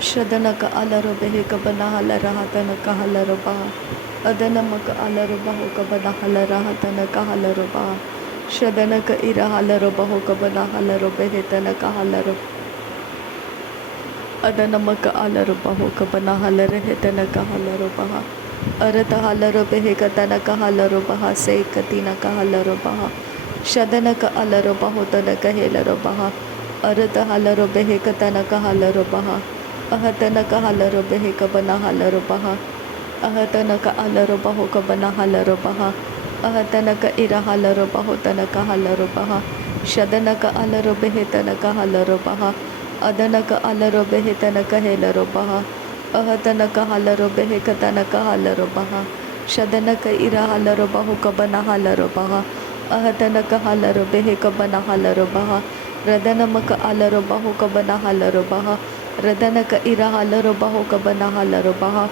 Shadanaka alarobehe kabanahala rahatana kahalaroba. Adanamaka alarobaho kabanahala rahatana kahalaroba. Shadanaka irahalarobaho kabanahalarobehe tanakahalaro. Adanamaka alarobaho kabanahala tanakahalarobaha. Aratahalarabehe katanakahalarobaha se katinakahalarobaha. Shadanaka alarobaho tanakahelarobaha. Aratahalarabehe katanakahalarobaha. Ahatanaka halarobehe kabanahalarobaha. Ahatanaka alarobaho kabanahalarobaha. Ahatanaka irahalarobaho tanaka halarobaha. Shadanaka alarobehe tanaka halarobaha. Adanaka alarobehe tanaka helarobaha. Ahatanaka halarobehe katanaka halarobaha. Shadanaka irahalarobaho kabanahalarobaha. Ahatanaka halarobehe kabanahalarobaha. Radanamaka alarobaho kabanahalarobaha. Radanaka irahalarobaho kabanahalarobaha.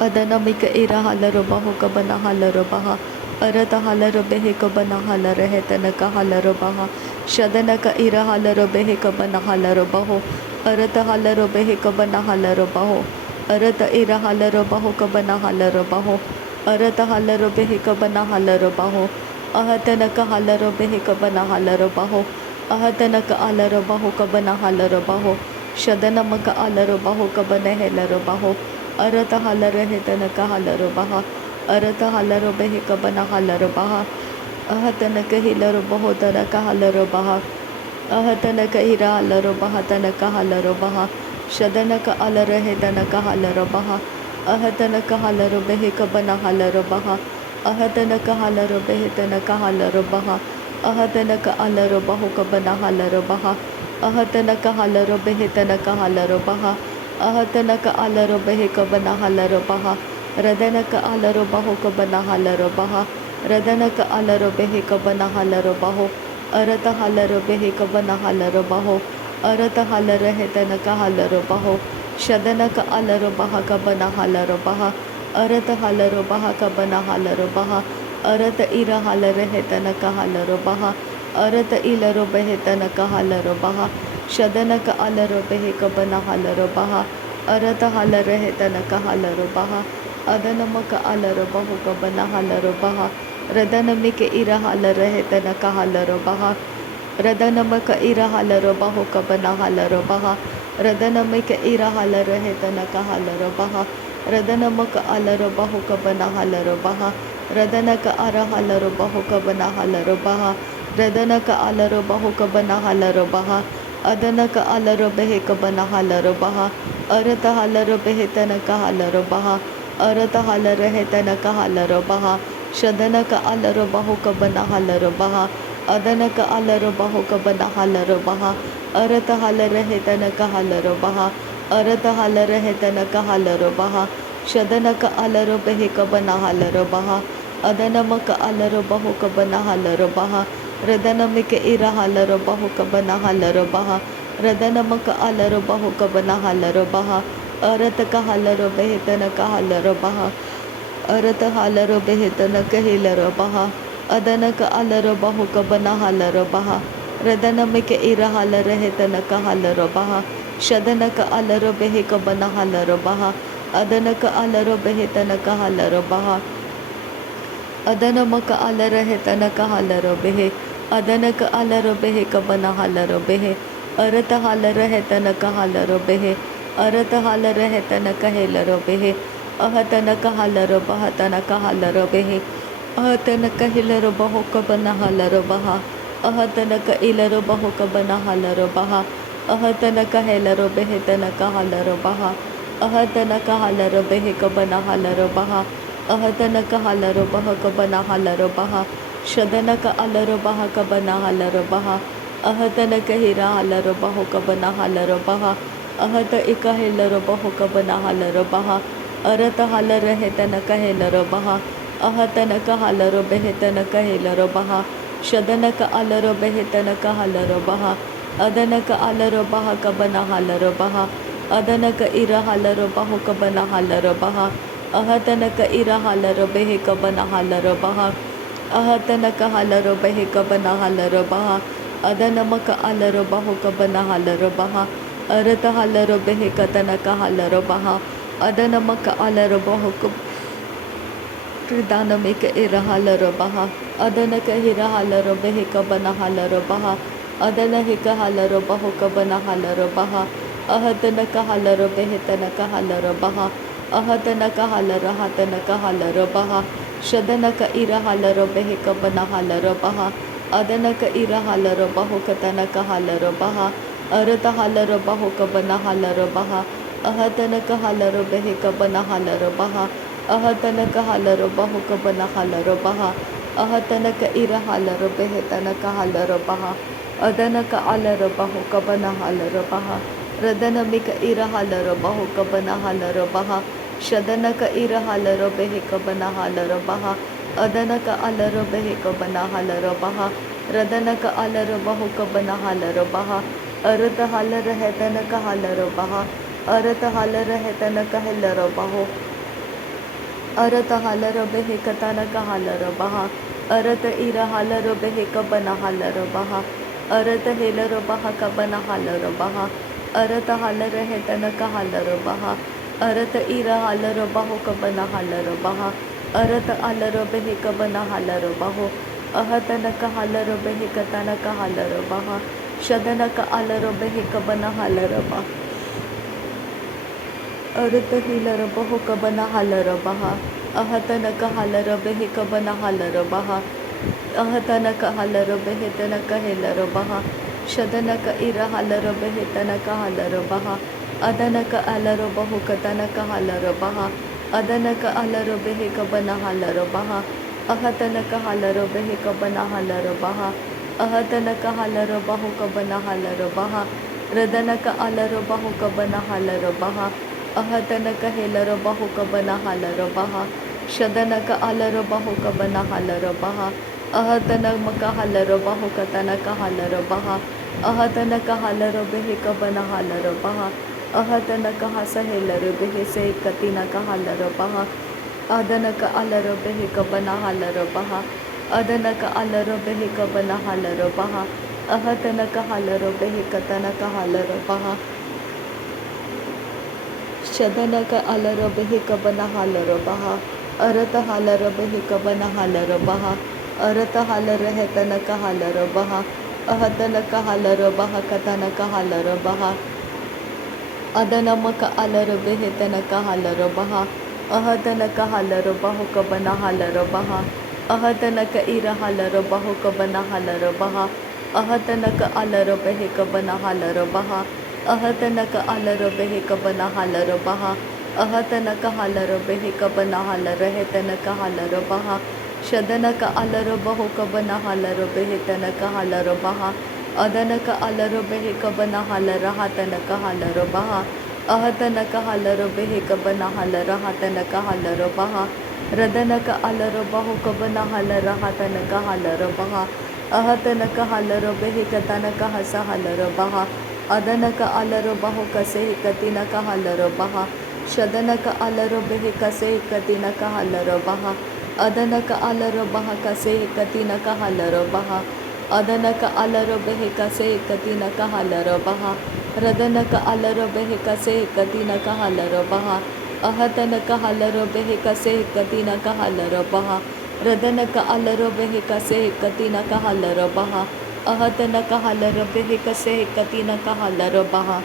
Adanamika irahalarobaho kabanahalarobaha. Aratahalarobehe kabanahalarehetanaka halarobaha. Shadanaka irahalarobehe kabanahalarobaho. Aratahalarobehe kabanahalarobaho. Arata irahalarobaho kabanahalarobaho. Aratahalarobehe kabanahalarobaho. Ahatanaka halarobehe kabanahalarobaho. Ahatanaka alarobaho kabanahalarobaho. Shadanamaka alarobaho kabanahalarobaho. Aratahalarehetanaka halarobaha. Aratahalarobehe kabanahalarobaha. Ahatanaka hilarobaho tanaka halarobaha. Ahatanaka irahalarobaha tanaka halarobaha. Shadanaka alarehetanaka halarobaha. Ahatanaka halarobehe kabanahalarobaha. Ahatanaka halarobehe tanaka halarobaha. Ahatanaka alarobaho kabanahalarobaha. Ahatanaka halarobehe tanaka halarobaha. Ahatanaka alarobehe kabanahalarobaha. Radanaka alarobaho kabanahalarobaha. Radanaka alarobehe kabanahalarobaho. Aratahalarobehe kabanahalarobaho. Aratahalarehe tanaka halarobaho. Shadanaka alarobaha kabanahalarobaha. Aratahalarobaha kabanahalarobaha. Arata irahalarehe tanaka halarobaha. Arata ilarobehe tanaka halarobaha. Shadanaka alarobehe kabanahalarobaha. Aratahalarehe tanaka halarobaha. Adanamaka alarobaho kabanahalarobaha. Radanamike irahalarehe tanaka halarobaha. Radanamaka irahalarobaho kabanahalarobaha. Radanamika irahalarehe tanaka halarobaha. Radanamaka alarobaho kabanahalarobaha. Radanaka arahalarobaho kabanahalarobaha. Radanaka alarobaho kabanahalarobaha. Adanaka alarobehe kabanahalarobaha. Aratahalarobehe tanaka halarobaha. Aratahalarehe tanaka halarobaha. Shadanaka alarobaho kabanahalarobaha. Adanaka alarobaho kabanahalarobaha. Aratahalarehe tanaka halarobaha. Aratahalarehe tanaka halarobaha. Shadanaka alarobehe kabanahalarobaha. Adanamaka alarobaho kabanahalarobaha. Radanamika irahalarobaho kabanahalarobaha. Radanamaka alarobaho kabanahalarobaha. Arataka halarobehe tanaka halarobaha. Aratahalarobehe tanaka hilarobaha. Adanaka alarobaho kabanahalarobaha. Radanamika irahalarehe tanaka halarobaha. Shadanaka alarobehe kabanahalarobaha. Adanaka alarobehe tanaka halarobaha. Adanamaka alarehe tanaka halarobehe. Adanaka alarobehe kabanahalarobehe. Aratahalarehe tanaka halarobehe. Aratahalarehe tanaka helarobehe. Ahatanaka halarobaha tanaka halarobehe. Ahatanaka hilarobaho kabanahalarobaha. Ahatanaka ilarobaho kabanahalarobaha. Ahatanaka helarobehe tanaka halarobaha. Ahatanaka halarobehe kabanahalarobaha. Ahatanaka halarobaha kabanahalarobaha. Shadanaka alarobaha kabanahalarobaha. Ahatanaka hirahalarobaho kabanahalarobaha. Ahata ika helarobaho kabanahalarobaha. Aratahalarehe tanaka helarobaha. Ahatanaka halarobehe tanaka helarobaha. Shadanaka alarobehe tanaka halarobaha. Adanaka alarobaha kabanahalarobaha. Adanaka irahalarobaho kabanahalarobaha. Ahatanaka irahalarobehe kabanahalarobaha. Ahatanaka halarobehe kabanahalarobaha. Adanamaka alarobaho kabanahalarobaha. अरत हालरो बेहे कतनक हालरो बहा अदनमक अलरो बहुक Tridanamik irahalaro baha adanaka hirahalaro behika banahalaro baha adanahika halaro bahuka banahalaro baha ahatanaka halaro behetanaka halaro baha ahatanaka halaro hatanaka halaro baha shadanaka irahalaro behika banahalaro baha adanaka irahalaro bahuka tanaka halaro baha arata halaro bahuka banahalaro baha ahatanaka halaro behika banahalaro baha ahatanaka halaro bahuka banahalaro baha ahatanaka irahalaro behetanaka halaro baha adanaka alaro bahuka banahalaro baha radanamika irahalaro bahuka banahalaro baha shadanaka irahalaro behika banahalaro baha adanaka alaro behika banahalaro baha radanaka alaro bahuka banahalaro baha arata halaro hetanaka halaro baha arata halaro hetanaka helaro baho अरत हालरो बेहे कतानक हालरो बहा अरत इरा हालरो बेहे कबना हालरो बहा अरत हेलरो बहा कबना हालरो बहा अरत hauler है तनक हालरो बहा अरत इरा हालरो बहो कबना हालरो बहा अरत आलरो बेहे कबना हालरो बहो अहतनक हालरो बेहे कतानक हालरो बहा शदनक आलरो बेहे कबना हालरो बहा अरत हिलर बहो कबना हालर बहा अहतनक हालर बेहे कबना हालर बहा अहतनक हालर बेहे तनक हेलर बहा शदनक इर हालर बेहे तनक हालर बहा अदनक अलर बहो कतनक हालर बहा अदनक अलर बेहे कबना हालर बहा अहतनक हालर बेहे कबना हालर बहा अहतनक हालर बहो कबना हालर बहा रदनक अलर बहो कबना हालर बहा अहतनक हेलरो बहुक बना हालरो बहा शदनक अलरो बहुक बना हालरो बहा अहतनक हालरो बहुक तनक हालरो बहा अहतनक हालरो बेहिक बना हालरो बहा अहतनक हस हेलरो बेहि से कतिनक हालरो बहा अदनक अलरो बेहिक बना हालरो बहा अदनक अलरो बेहिक बना हालरो बहा अहतनक हालरो बेहिक तनक हालरो बहा शदनक अलरो बेहिक बना हालरो बहा अरत हालरो बेहिक बना हालरो बहा अरत हालर है तनक हालरो बहा अहतनक हालरो बहा कतनक हालरो बहा अदनमक अलरो बेहे तनक हालरो बहा अहतनक हालरो बहुक बना हालरो बहा अहतनक इर हालरो बहुक बना हालरो बहा अहतनक अलरो बेहिक बना हालरो बहा अहतनक अलरो बेहिक बना हालरो बहा अहतनक हालरो बेहिक बना हालरो हेतनक हालरो बहा शदनक अलरो बहुक बना हालरो बेहेतनक हालरो बहा अदनक अलरो बेहिक बना हालरो हातनक हालरो बहा अहतनक हालरो बेहिक बना हालरो हातनक हालरो बहा रदनक अलरो बहुक बना हालरो हातनक हालरो बहा अहतनक हालरो बेहिक तनक हस हालरो बहा अदनक अलरो बहु कसे कतिनक हालरो बहा शदनक अलरो बेहे कसे कतिनक हालरो बहा अदनक अलरो बहा कसे कतिनक हालरो बहा अदनक अलरो बेहे कसे कतिनक हालरो बहा रदनक अलरो बेहे कसे कतिनक हालरो बहा अहतनक हालरो बेहे कसे कतिनक हालरो बहा रदनक अलरो बेहे कसे कतिनक हालरो बहा अहतनक हालरो बेहे कसे कतिनक हालरो बहा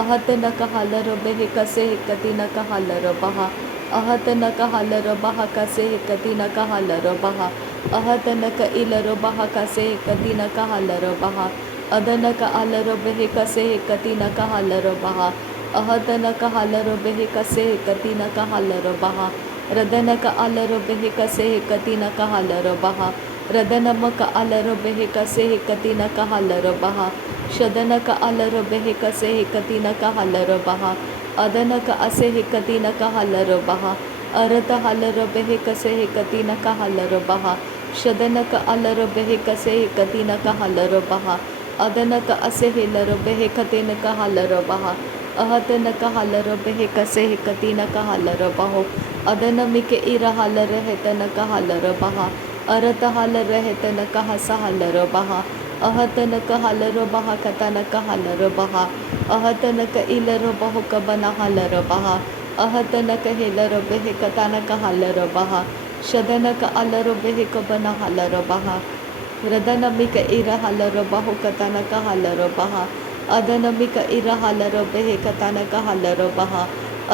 अहतनक हालरो बेहे कसे कतिनक हालरो बहा अहतनक हालरो बहा कसे कतिनक हालरो बहा अहतनक इलरो बहा कसे कतिनक हालरो बहा अदनक अलरो बेहे कसे कतिनक हालरो बहा अहतनक हालरो बेहे कसे कतिनक हालरो बहा रदनक अलरो बेहे कसे कतिनक हालरो बहा रदनमक अलरो बेहे कसे कतिनक हालरो बहा शदनक अलरो बेहे कसे कतिनक हालरो बहा अदनक असे कतिनक हालरो बहा अरत हालरो बेहे कसे कतिनक हालरो बहा शदनक अलरो बेहे कसे कतिनक हालरो बहा अदनक असे हेलरो बेहे कतिनक हालरो बहा अहतनक हालरो बेहे कसे कतिनक हालरो बहो अदनमिके इर हालर हेतनक हालरो बहा अरत हालर हेतनक हस हालरो बहा अहतनक हालरो बहा कतनक हालरो बहा अहतनक इलरो बहु कबना हलर बहा अहतनक हेलर बेहे कतानक हलर बहा शदनक अलरो बेहे कबना हलर बहा रदनमिक इर हलर बहु कतानक हलर बहा अदनमिक इर हलर बेहे कतानक हलर बहा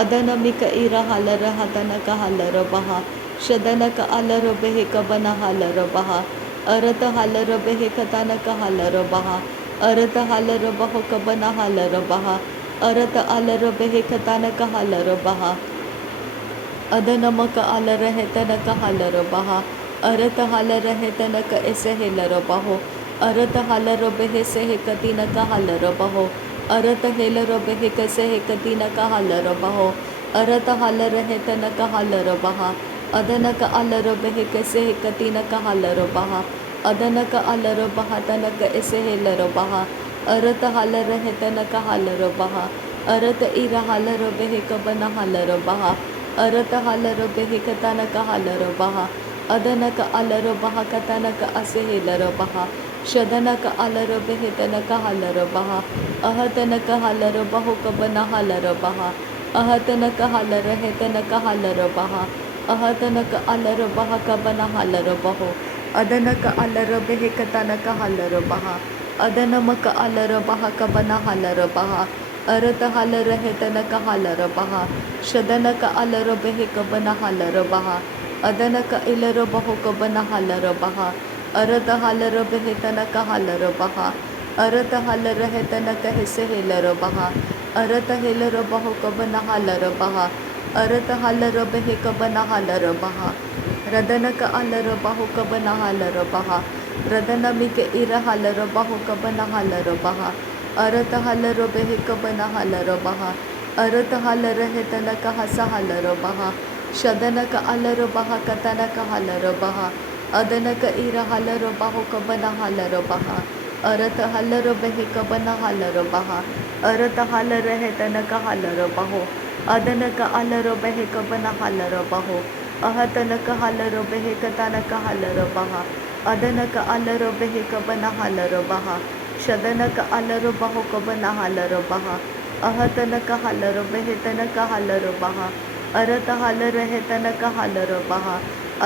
अदनमिक इर हलर हतनक हलर बहा शदनक अलरो बेहे कबना हलर बहा अरत हलर बेहे कतानक हलर बहा अरत हलर बहु कबना हलर बहा अरत अलर बेहे कतानक हलर बहा अदनमक अलर हेतनक हलर बहा अरत हलर हेतनक ऐसे हेलर बहो अरत हलर बेहे से हेकतिनक हलर बहो अरत हेलर बेहे कसे हेकतिनक हलर बहो अरत हलर हेतनक हलर बहा अदनक अलर बेहे कसे हेकतिनक हलर बहा अदनक अलर बहा तनक ऐसे हेलर बहा अरत हलर हेतनक हलर बहा अरत इर हलर बेहे कबन हलर बहा अरत हलर बेहे कतनक हलर बहा अदनक अलर बहा कतनक असे हेलर बहा शदनक अलर बेहे तनक हलर बहा अहतनक हलर बहु कबन हलर बहा अहतनक हलर हेतनक हलर बहा अहतनक अलर बहा कबन हलर बहो अदनक अलर बेहे कतनक हलर बहा अदनमक अलर बहा कबन हलर बहा अरत हलर हेतनक हलर बहा शदनक अलर बेहे कबन हलर बहा अदनक इलर बहु कबन हलर बहा अरत हलर बेहे तनक हलर बहा अरत हलर हेतनक हेसे हेलर बहा अरत हेलर बहु कबन हलर बहा अरत हलर बेहे कबन हलर बहा रदनक अलर बहु कबन हलर बहा रदनमिक इर हलर बहु कबन हलर बहा अरत हलर बेहे कबन हलर बहा अरत हलर हेतनक हस हलर बहा शदनक अलर बहा कतनक हलर बहा अदनक इर हलर बहु कबन हलर बहा अरत हलर बेहे कबन हलर बहा अरत हलर हेतनक हलर बहो अदनक अलर बेहे कबन हलर बहो अहतनक हलर बेहे कतनक हलर बहा अदनक अलर बेहे कबन हलर बहा शदनक अलर बहु कबन हलर बहा अहतनक हलर बेहे तनक हलर बहा अरत हलर हेतनक हलर बहा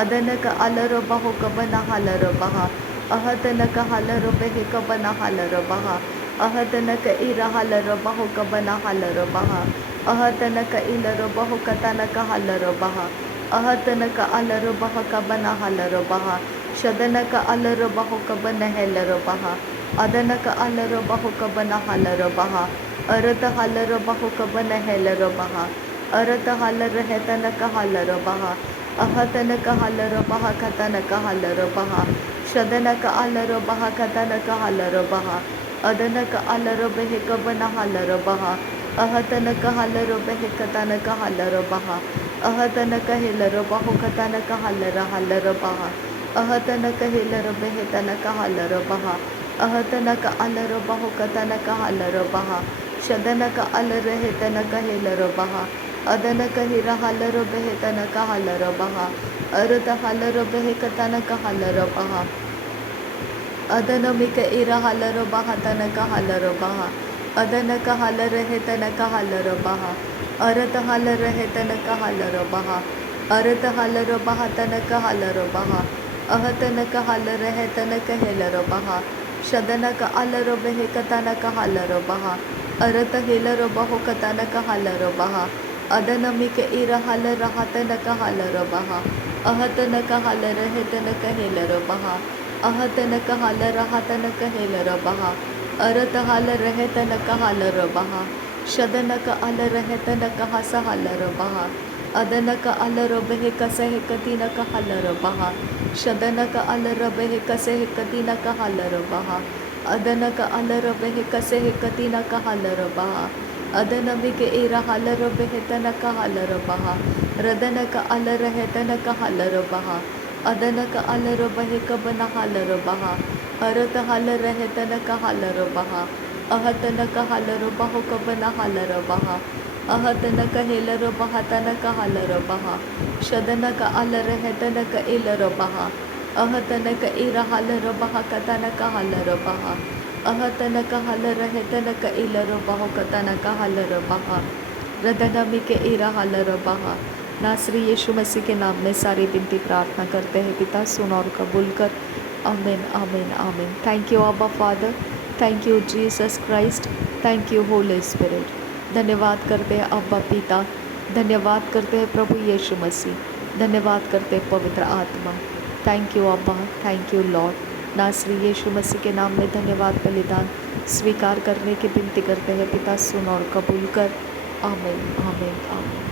अदनक अलर बहु कबन हलर बहा अहतनक हलर बेहे कबन हलर बहा अहतनक इर हलर बहु कबन हलर बहा अहतनक इलर बहु कतनक हलर बहा अहतनक अलर बहु कबन हलर बहा शदनक अलर बहु कबन हेलर बहा अदनक अलर बहु कबन हलर बहा अरत हलर बहु कबन हेलर बहा अरत हलर हेतनक हलर बहा अहतनक हलर बहा कतनक हलर बहा शदनक अलर बहा कतनक हलर बहा अदनक अलर बेहे कबन हलर बहा अहतनक हलर बेहे कतनक हलर बहा अहतनक हेलर बहु कतनक हलर हलर बहा अहतनक हेलर बेहे तनक हलर बहा अहतनक अलर बहु कतनक हलर बहा शदनक अलर हेतनक हेलर बहा अदनक हिर हलर बेहे तनक हलर बहा अरत हलर बेहे कतनक हलर बहा अदनमिक इर हलर बहा तनक हलर बहा अदनक हलर हेतनक हलर बहा अरत हलर हेतनक हलर बहा अरत हलर बहा तनक हलर बहा अहतनक हलर हेतनक हेलर बहा शदनक अलर बेहे कतनक हलर बहा अरत हेलर बहु कतनक हलर बहा अदनमिक इर हलर हतनक हलर बहा अहतनक हलर हेतनक हेलर बहा अहतनक हलर हतनक हेलर बहा अरत हलर हेतनक हलर बहा शदनक अलर हेतनक हस हलर बहा अदनक अलर बेहे कसे हेकतिनक हलर बहा शदनक अलर बेहे कसे हेकतिनक हलर बहा अदनक अलर बेहे कसे हेकतिनक हलर बहा अदनमिक इर हलर बेहे तनक हलर बहा रदनक अलर हेतनक हलर बहा अदनक अलर बेहे कबन हलर बहा अरत हलर हेतनक हलर बहा अहतनक हलर बहु कबन हलर बहा अहतनक हेलर बहा तनक हलर बहा शदनक अलर हेतनक इलर बहा अहतनक इर हलर बहा कतनक हलर बहा अहतनक हलरहतनक इलरबाह कतनक हलरबाह रदनमिक इरा हलरबाह। नासरी यीशु मसीह के नाम में सारी विनती प्रार्थना करते हैं पिता, सुन और कबूल कर। आमीन आमीन आमीन। थैंक यू अब्बा father, thank you Jesus Christ, thank you Holi spirit. धन्यवाद करते हैं अब्बा पिता, धन्यवाद करते हैं प्रभु यीशु मसीह, धन्यवाद करते हैं पवित्र आत्मा। थैंक यू अब्बा, थैंक यू लॉर्ड। नासरी यीशु मसीह के नाम में धन्यवाद बलिदान स्वीकार करने की विनती करते हैं पिता, सुन और कबूल कर। आमीन आमीन आमीन।